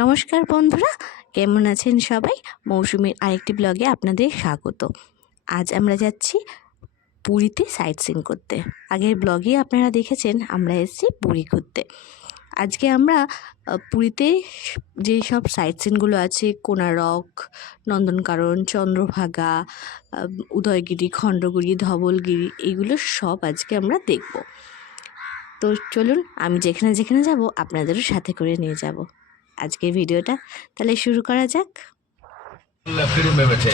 নমস্কার বন্ধুরা, কেমন আছেন সবাই? মৌসুমীর আরেকটি ব্লগে আপনাদের স্বাগত। আজ আমরা যাচ্ছি পুরীতে সাইট সিন করতে। আগের ব্লগে আপনারা দেখেছেন, আমরা এসেছি পুরী ঘুরতে। আজকে আমরা পুরীতে যেই সব সাইট সিনগুলো আছে কোনারক নন্দনকানন, চন্দ্রভাগা উদয়গিরি, খণ্ডগিরি, ধবলগিরি এগুলো সব আজকে আমরা দেখব। তো চলুন, আমি যেখানে যেখানে যাব, আপনাদেরও সাথে করে নিয়ে যাব। আজকের ভিডিওটা তাহলে শুরু করা যাক लकड़ी में बैठे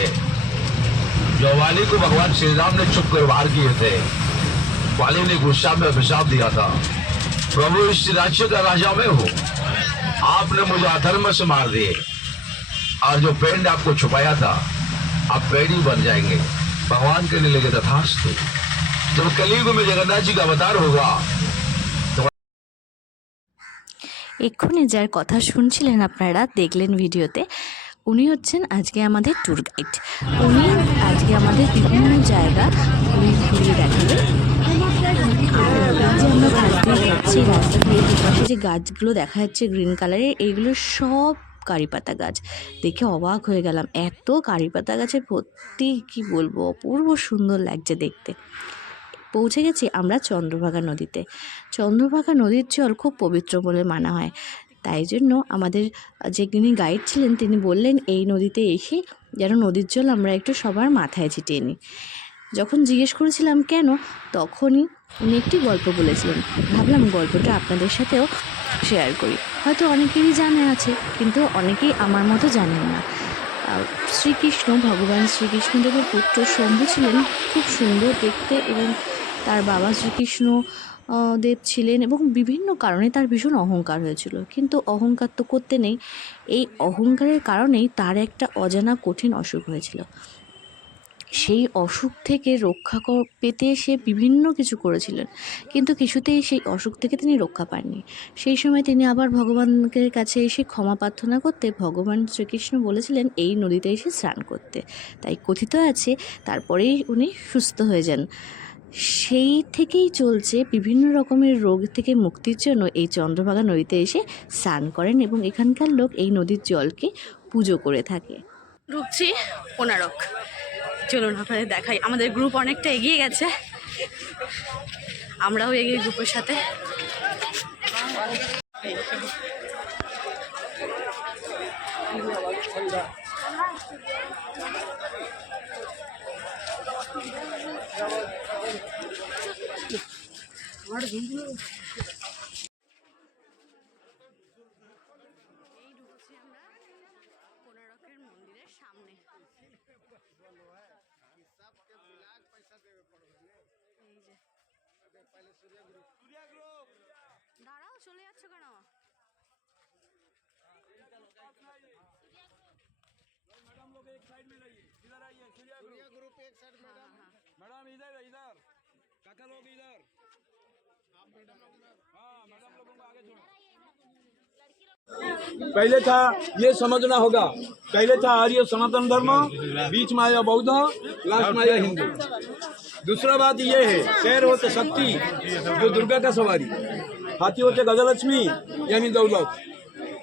जो वाली को भगवान श्री राम ने चुप कर वार किए थे वाली ने गुस्सा में अभिशाप दिया था प्रभु इस राज्य का राजा मैं हूँ आपने मुझे अधर्म से मार दिए और जो पेड़ ने आपको छुपाया था आप पेड़ ही बन जाएंगे भगवान के लिए लगे तथास्तु जब कलयुग में जगन्नाथ जी का अवतार होगा এক্ষুনি যার কথা শুনছিলেন আপনারা দেখলেন ভিডিওতে, উনি হচ্ছেন আজকে আমাদের ট্যুর গাইড উনি আজকে আমাদের বিভিন্ন জায়গা ঘুরিয়ে ঘুরিয়ে যে গাছগুলো দেখা যাচ্ছে গ্রিন কালারের এইগুলো সব কারি পাতা গাছ। দেখে অবাক হয়ে গেলাম, এত কারি পাতা গাছে ভর্তি কি বলব? অপূর্ব সুন্দর লাগছে দেখতে। পৌঁছে গেছি আমরা চন্দ্রভাগা নদীতে। চন্দ্রভাগা নদীর জল খুব পবিত্র বলে মানা হয়। তাই জন্য আমাদের যে যিনি গাইড ছিলেন, তিনি বললেন, এই নদীতে এসে যেন নদীর জল আমরা একটু সবার মাথায় ছিটিয়ে নিই। যখন জিজ্ঞেস করেছিলাম, কেন? তখনই উনি একটি গল্প বলেছিলেন। ভাবলাম গল্পটা আপনাদের সাথেও শেয়ার করি। হয়তো অনেকেরই জানা আছে, কিন্তু অনেকেই আমার মতো জানেন না। শ্রীকৃষ্ণ, ভগবান শ্রীকৃষ্ণদেবের পুত্র শম্ভু ছিলেন, খুব সুন্দর দেখতে এবং তার বাবা শ্রীকৃষ্ণ দেব ছিলেন এবং বিভিন্ন কারণে তার ভীষণ অহংকার হয়েছিল। কিন্তু অহংকার তো করতে নেই। এই অহংকারের কারণেই তার একটা অজানা কঠিন অসুখ হয়েছিল। সেই অসুখ থেকে রক্ষা পেতে সে বিভিন্ন কিছু করেছিলেন। কিন্তু কিছুতেই সেই অসুখ থেকে তিনি রক্ষা পাননি। সেই সময় তিনি আবার ভগবানের কাছে এসে ক্ষমা প্রার্থনা করতে ভগবান শ্রীকৃষ্ণ বলেছিলেন, এই নদীতে এসে স্নান করতে। তাই কথিত আছে, তারপরেই উনি সুস্থ হয়ে যান। সেই থেকেই চলছে বিভিন্ন রকমের রোগ থেকে মুক্তির জন্য এই চন্দ্রভাগা নদীতে এসে স্নান করেন এবং এখানকার লোক এই নদীর জলকে পুজো করে থাকে। ঢুকছি কোনারক চলুন আপনাদের দেখাই। আমাদের গ্রুপ অনেকটা এগিয়ে গেছে। আমরাও এগিয়ে গ্রুপের সাথে। মন্দিরের সামনে এই যে দাঁড়াও চলে যাচ্ছ কেন मैडम लोग एक साइड में रहिए इधर आइए सूर्या ग्रुप ग्रुप एक साइड मैडम मैडम इधर इधर काका लोग इधर पहले था ये समझना होगा। पहले था आर्य सनातन धर्म, बीच में आया बौद्ध, लास्ट में आया हिंदू। दूसरा बात ये है, पैर होते शक्ति, जो दुर्गा का सवारी, हाथी होते गजलक्ष्मी, यानी दौलत।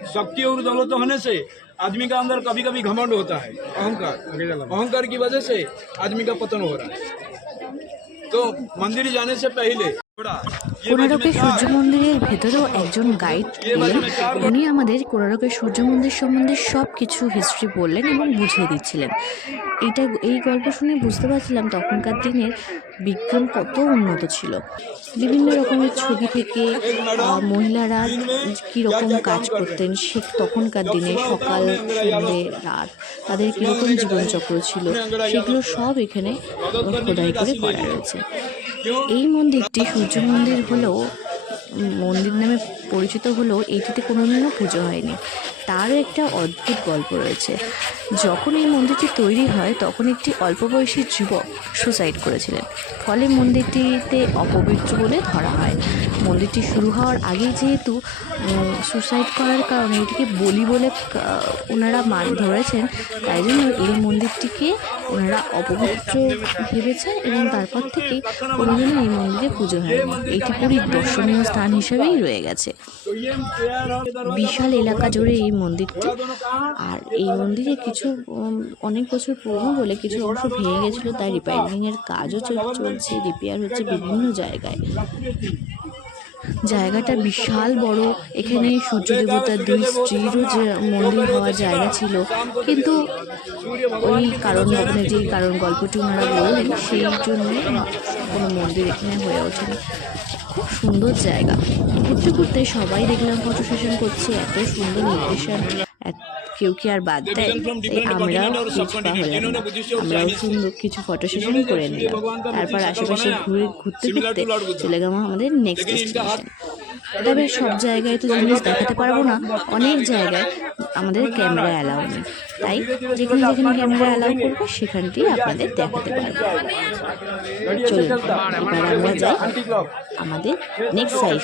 शक्ति और दौलत होने से आदमी का अंदर कभी कभी घमंड होता है, अहंकार। अहंकार की वजह से आदमी का पतन हो रहा है। तो मंदिर जाने से पहले কোনারকের সূর্য মন্দিরের ভেতরেও একজন গাইড উনি আমাদের কোনারকের সূর্য মন্দির সম্বন্ধে সব কিছু হিস্ট্রি বললেন এবং বুঝিয়ে দিচ্ছিলেন। এটা, এই গল্প শুনে বুঝতে পারছিলাম তখনকার দিনের বিজ্ঞান কত উন্নত ছিল। বিভিন্ন রকমের ছবি থেকে মহিলারা কীরকম কাজ করতেন সে তখনকার দিনে, সকাল, সন্ধে, রাত, তাদের কীরকম জীবনচক্র ছিল, সেগুলো সব এখানে খোদাই করে করা রয়েছে। এই মন্দিরটি সূর্য মন্দির হলেও মন্দির নামে পরিচিত হলেও এইটিতে কোনোদিনও পুজো হয়নি। তারও একটা অদ্ভুত গল্প রয়েছে। যখন এই মন্দিরটি তৈরি হয়, তখন একটি অল্প বয়সী যুবক সুসাইড করেছিলেন। ফলে মন্দিরটিতে অপবিত্র বলে ধরা হয়। মন্দিরটি শুরু হওয়ার আগেই যেহেতু সুসাইড করার কারণে এটিকে বলি বলে ওনারা মান ধরেছেন, তাই জন্য এই মন্দিরটিকে ওনারা অপবিত্র ভেবেছেন এবং তারপর থেকে কোনোদিনও এই মন্দিরে পুজো হয়নি। এটি পুরীর দর্শনীয় স্থান হিসেবেই রয়ে গেছে। বিশাল এলাকা জুড়ে এই মন্দিরটি। আর এই মন্দিরে কিছু অনেক বছর পুরনো বলে কিছু অংশ ভেঙে গেছিল, তাই রিপেয়ারিংয়ের কাজও চলছে রিপেয়ার হচ্ছে বিভিন্ন জায়গায়। জায়গাটা বিশাল বড়, এখানে সূর্য দেবতার দুই স্ত্রীরও যে মন্দির হওয়ার জায়গা ছিল, কিন্তু ওই কারণ মধ্যে যেই কারণ গল্পটি ওনারা বললেন, সেই জন্য কোনো মন্দির এখানে হয়ে ওঠেনি। খুব সুন্দর জায়গা। ঘুরতে ঘুরতে সবাই দেখলাম ফটো সেশন করছে এত সুন্দর লোকেশন কেউ কি আর বাদ দেয়? আমরাও। আমরাও সুন্দর কিছু ফটো সেশন করে নিলাম। তারপর আশেপাশে ঘুরে ঘুরতে ঘুরতে চলে গেলাম আমাদের নেক্সট ডেস্টিনেশন তবে সব জায়গায় তো জিনিস দেখাতে পারব না, অনেক জায়গায় আমাদের ক্যামেরা অ্যালাউ নেই। তাই যেখানে যেখানে ক্যামেরা অ্যালাউ করব, সেখানটি আপনাদের দেখাতে পারব। চলুন, এবার আমরা যাই আমাদের next size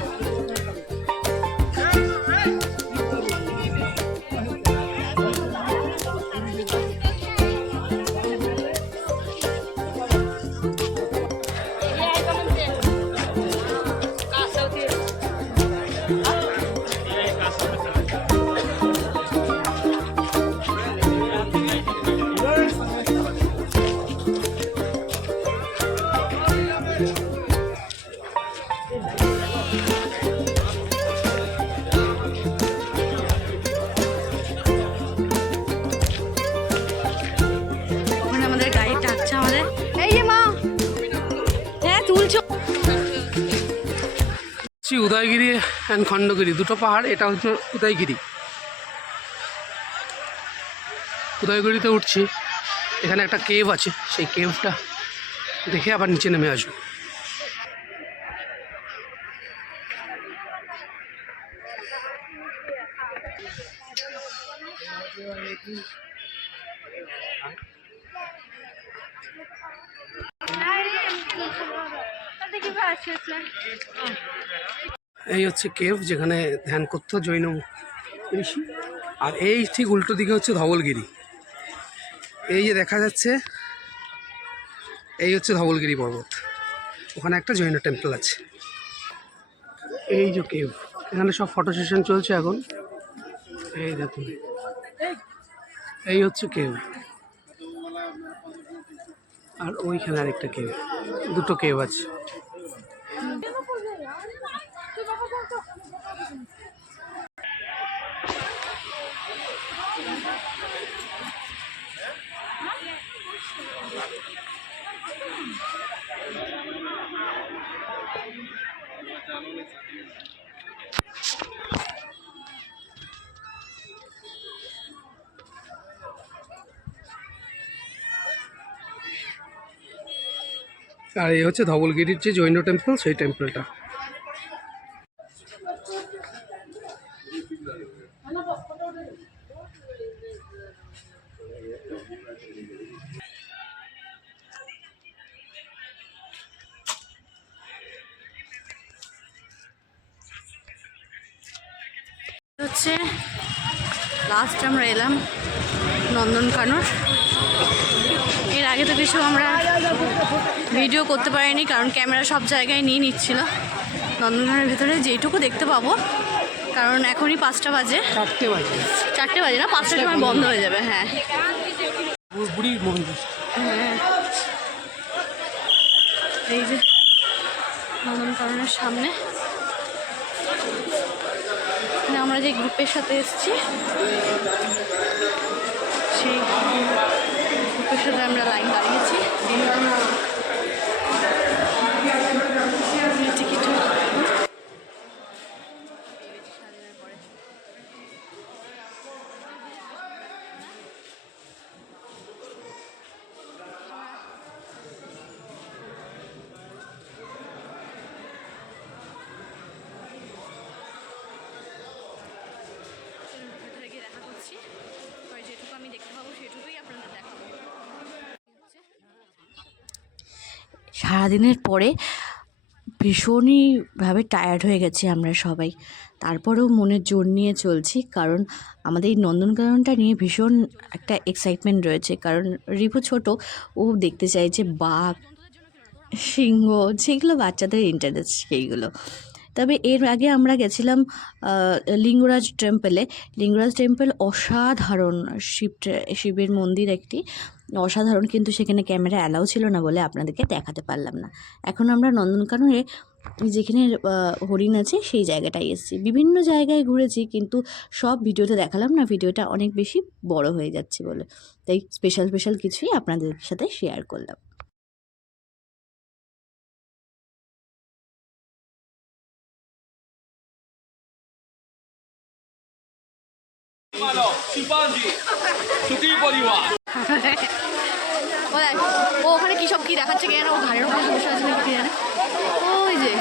Udayagiri and Khandagiri, দুটো পাহাড়, এটা হচ্ছে উদয়গিরি। উদয়গিরিতে উঠছি, এখানে একটা কেভ আছে, সেই কেভটা দেখে আবার নিচে নেমে আসব। এই হচ্ছে কেভ, যেখানে ধ্যান করতো জৈন আর এই ঠিক উল্টো দিকে হচ্ছে ধবলগিরি। এই যে দেখা যাচ্ছে, এই হচ্ছে ধবলগিরি পর্বত। ওখানে একটা জৈন টেম্পল আছে। এই যে কেভ, এখানে সব ফটো সেশন চলছে এখন। এই দেখুন। এই হচ্ছে কেভ। আর ওইখানে আরেকটা কেভ, দুটো কেভ আছে। Eu não আর এই হচ্ছে ধবলগিরির যে জৈন টেম্পল সেই টেম্পলটা হচ্ছে লাস্ট আমরা এলাম। নন্দনকানন। এর আগে তো কিছু আমরা ভিডিও করতে পারিনি কারণ ক্যামেরা সব জায়গায় নিয়ে নিচ্ছিল। নন্দনকাননের ভেতরে যেইটুকু দেখতে পাবো কারণ এখনই পাঁচটা বাজে। চারটে বাজে। চারটে বাজে না? পাঁচটার সময় বন্ধ হয়ে যাবে হ্যাঁ। হ্যাঁ। এই যে নন্দনকাননের সামনে। আমরা যে গ্রুপের সাথে এসেছি। সেই সাথে আমরা লাইন দাঁড়িয়েছি। সারাদিনের পরে ভীষণইভাবে টায়ার্ড হয়ে গেছি আমরা সবাই। তারপরেও মনের জোর নিয়ে চলছি, কারণ আমাদের এই নন্দনকাননটা নিয়ে ভীষণ একটা এক্সাইটমেন্ট রয়েছে। কারণ রিপু ছোট, ও দেখতে চাইছে বাঘ, সিংহ, যেগুলো বাচ্চাদের ইন্টারেস্ট সেইগুলো। তবে এর আগে আমরা গেছিলাম লিঙ্গরাজ টেম্পলে লিঙ্গরাজ টেম্পল অসাধারণ শিব, শিবের মন্দির একটি। অসাধারণ কিন্তু সেখানে ক্যামেরা অ্যালাউ ছিল না বলে আপনাদেরকে দেখাতে পারলাম না এখন আমরা নন্দনকাননে যেখানে হরিণ আছে সেই জায়গাটায় এসেছি বিভিন্ন জায়গায় ঘুরেছি কিন্তু সব ভিডিওতে দেখালাম না ভিডিওটা অনেক বেশি বড় হয়ে যাচ্ছে বলে তাই স্পেশাল স্পেশাল কিছুই আপনাদের সাথে শেয়ার করলাম ও দেখ ও ওখানে কী সব কী দেখাচ্ছে কে জানে ও ঘাড়ের উপরে বসে আছে নাকি কে জানে ওই যে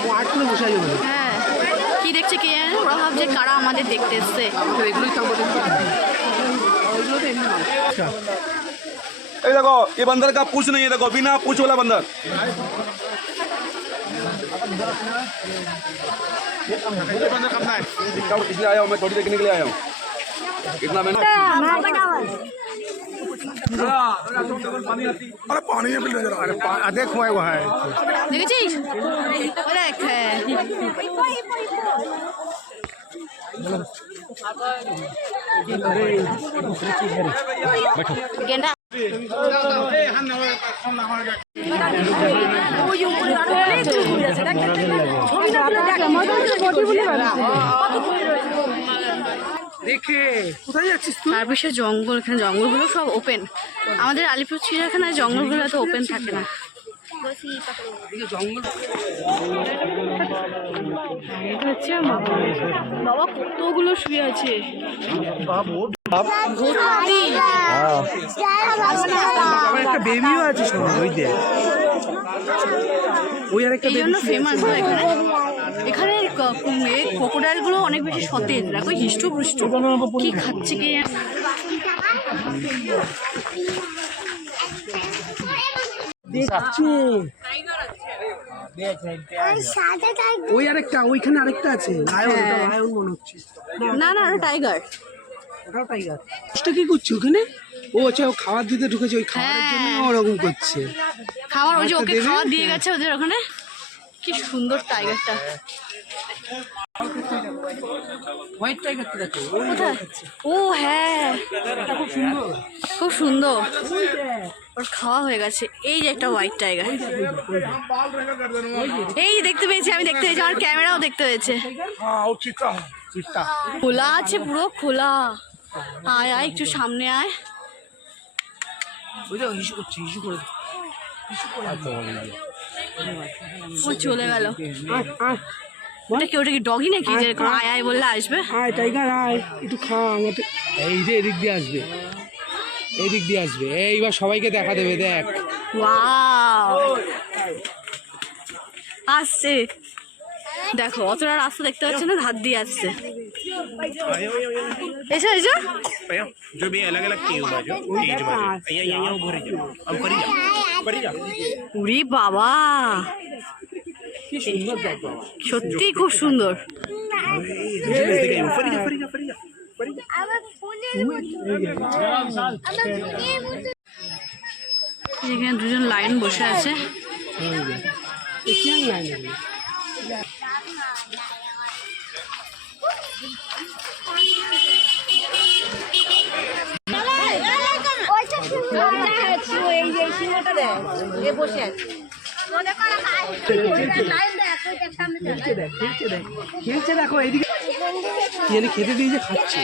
ও আর্ট করে বসে আছে বলে হ্যাঁ কী দেখছে কে জানে ওরা ভাবছে কারা আমাদের দেখতে এসছে এগুলোই তো আমাদের ওইগুলো তো এমনি মানুষ। আচ্ছা ये देखो ये बंदर का पूछ नहीं है देखो बिना पूछ वाला बंदर इसलिए आया हूँ मैं थोड़ी देखने के लिए आया हूँ इतना मैंने अरे पानी में नजर आ रहा है देख हुआ है वो है দেখেছিস ও দেখ হ্যাঁ গেন্ডা দেখে। কোথায় যাচ্ছিস তুই? তারপরে জঙ্গল এখানে জঙ্গলগুলো সব ওপেন আমাদের আলিপুর চিড়িয়াখানায় জঙ্গলগুলো এত ওপেন থাকে না। বাবা কতগুলো শুয়ে আছে। একটা বেবিও আছে ওই দেখ। ওই আর একটা এই ফেমাস হয় এখানে? এখানে ক্রোকোডাইলগুলো অনেক বেশি সতেজ। দেখো হিষ্ট পুষ্ট। কি খাচ্ছে কি ওই আরেকটা ওইখানে আরেকটা আছে। লায়ন মনে হচ্ছে। না না ওটা টাইগার। ওটাও টাইগার। ওটা কি করছে ওখানে? ও আচ্ছা ও খাবার দিতে ঢুকেছে ওই খাবারের হ্যাঁ। জন্য ওরকম করছে। খাবার ওই যে ওকে খাবার দিয়ে গেছে ওদের ওখানে? কি সুন্দর টাইগারটা। হোয়াইট ও হ্যাঁ। খুব সুন্দর। ওর খাওয়া হয়ে গেছে। এই যে একটা হোয়াইট টাইগার এই যে দেখতে পেয়েছি আমি দেখতে পেয়েছি। আমার ক্যামেরাও দেখতে পেয়েছে খোলা আছে পুরো খোলা। আয় আয় একটু সামনে আয়। বুঝলো হিসু করে ও চলে গেল ওটা কি ওটা কি ডগি নাকি যেরকম আয় আয় বললে আসবে আয় টাইগার আয় একটু খা আমাকে এই যে এদিক দিয়ে আসবে এই দিয়ে আসবে এইবার সবাইকে দেখা দেবে দেখ আসছে দেখো অতটা রাস্তা দেখতে পাচ্ছ না ধার দিয়ে আসছে এসো এসো উরি বাবা। সত্যি খুব সুন্দর। এখানে দুজন লাইন বসে আছে। খেলছে দেখ এইদিকে খেতে দিয়ে যে খাচ্ছে